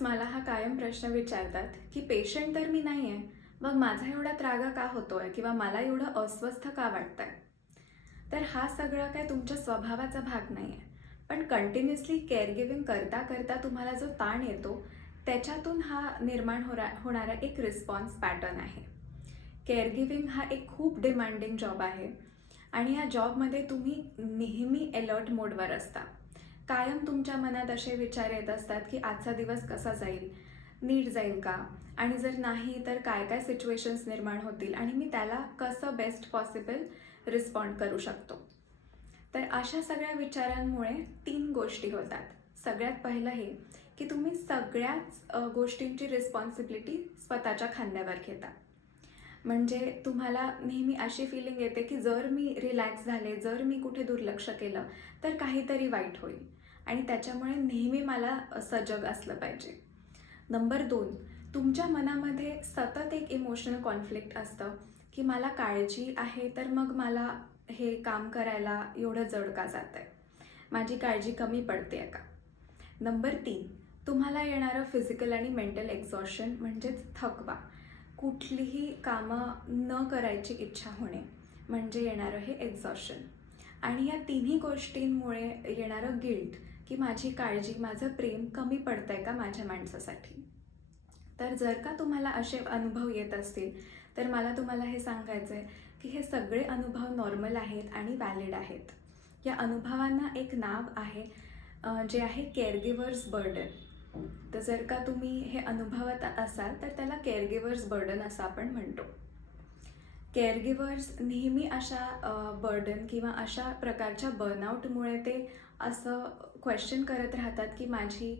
Customers मला हा कायम प्रश्न विचारतात की पेशंट तर मी नाही आहे, मग माझा एवढा त्रागा का होतोय किंवा मला एवढं अस्वस्थ का वाटतंय. तर हा सगळा काय तुमच्या स्वभावाचा भाग नाही आहे, पण कंटिन्युअसली केअर गिव्हिंग करता करता तुम्हाला जो ताण येतो त्याच्यातून हा निर्माण होणारा एक रिस्पॉन्स पॅटर्न आहे. केअर गिव्हिंग हा एक खूप डिमांडिंग जॉब आहे आणि ह्या जॉबमध्ये तुम्ही नेहमी अलर्ट मोडवर असता. कायम तुमच्या मनात असे विचार येत असतात की आजचा दिवस कसा जाईल, नीट जाईल का, आणि जर नाही तर काय काय सिच्युएशन्स निर्माण होतील आणि मी त्याला कसं बेस्ट पॉसिबल रिस्पॉन्ड करू शकतो. तर अशा सगळ्या विचारांमुळे 3 गोष्टी होतात. सगळ्यात पहिलं हे की तुम्ही सगळ्याच गोष्टींची रिस्पॉन्सिबिलिटी स्वतःच्या खांद्यावर घेता. म्हणजे तुम्हाला नेहमी अशी फिलिंग येते की जर मी रिलॅक्स झाले, जर मी कुठे दुर्लक्ष केलं तर काहीतरी वाईट होईल आणि त्याच्यामुळे नेहमी मला सजग असलं पाहिजे. नंबर 2, तुमच्या मनामध्ये सतत एक इमोशनल कॉन्फ्लिक्ट असतं की मला काळजी आहे तर मग मला हे काम करायला एवढं जड का जातंय, माझी काळजी कमी पडते का. नंबर 3, तुम्हाला येणारं फिजिकल आणि मेंटल एक्झॉशन म्हणजेच थकवा, कुठलीही कामं न करायची इच्छा होणे म्हणजे येणारं हे एक्झॉशन. आणि या तिन्ही गोष्टींमुळे येणारं गिल्ट की माझी काळजी, माझं प्रेम कमी पडतंय का माझ्या माणसासाठी. तर जर का तुम्हाला असे अनुभव येत असतील तर मला तुम्हाला हे सांगायचं आहे की हे सगळे अनुभव नॉर्मल आहेत आणि व्हॅलिड आहेत. या अनुभवांना एक नाव आहे जे आहे केअरगिव्हर्स बर्डन. तर जर का तुम्ही हे अनुभवत असाल तर त्याला केअरगिव्हर्स बर्डन असं आपण म्हणतो. केअरगिव्हर्स नेहमी अशा बर्डन किंवा अशा प्रकारच्या बर्नआउटमुळे ते असं क्वेश्चन करत राहतात की माझी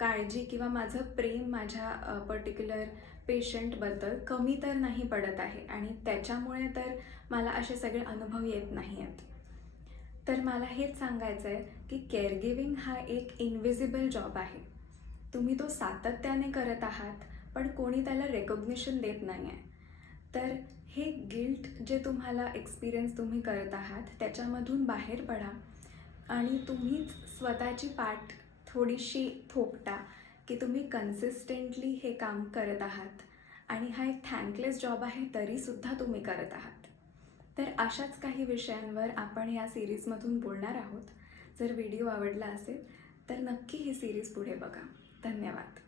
काळजी किंवा माझं प्रेम माझ्या पर्टिक्युलर पेशंटबद्दल कमी तर नाही पडत आहे आणि त्याच्यामुळे तर मला असे सगळे अनुभव येत नाही आहेत. तर मला हेच सांगायचं आहे की केअर गिव्हिंग हा एक इनविजिबल जॉब आहे. तुम्ही तो सातत्याने करत आहात पण कोणी त्याला रेकॉग्निशन देत नाही आहे. तर हे गिल्ट जे तुम्हाला एक्सपिरियन्स तुम्ही करत आहात त्याच्यामधून बाहेर पडा आणि तुम्हीच स्वतःची पाठ थोडीशी थोपटा की तुम्ही कन्सिस्टंटली हे काम करत आहात आणि हा एक थँकलेस जॉब आहे तरीसुद्धा तुम्ही करत आहात. तर अशाच काही विषयांवर आपण या सिरीजमधून बोलणार आहोत. जर व्हिडिओ आवडला असेल तर नक्की ही सिरीज पुढे बघा. धन्यवाद.